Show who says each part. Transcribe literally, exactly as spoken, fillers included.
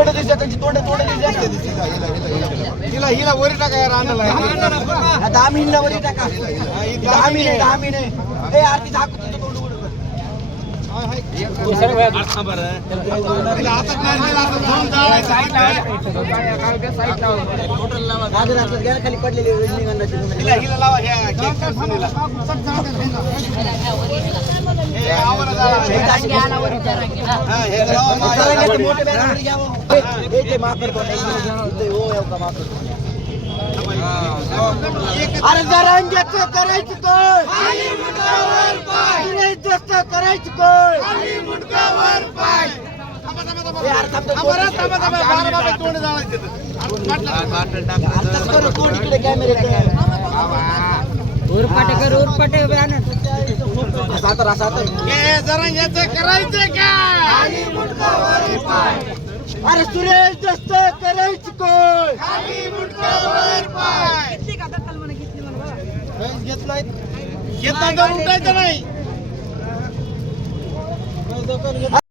Speaker 1: तोंड तोंड
Speaker 2: हिला हिला वरी टाका यार आणला
Speaker 1: दहा मिनिटला वरी टाका दहा मिनिट दहा मिनिट ए आरती झाकू तुझं तोंड उघड कर. गाजर असलं घ्या खाली पडलेली रजनीगंधाची
Speaker 2: हिला हिला लावा ह्या
Speaker 1: मोठे बॅनर घ्यावं हे ते माकड इथे हो का माकड अरे जरांग्याचं करायचं काय जस्त करायचं काय
Speaker 3: उरपाटेकर उरपाटे
Speaker 1: सातारा सातारा
Speaker 2: जरांग्याचं करायचं काय
Speaker 1: अरे सुरेश जास्त करायचं काय
Speaker 2: घेतलाय घेतला तर उठायचं नाही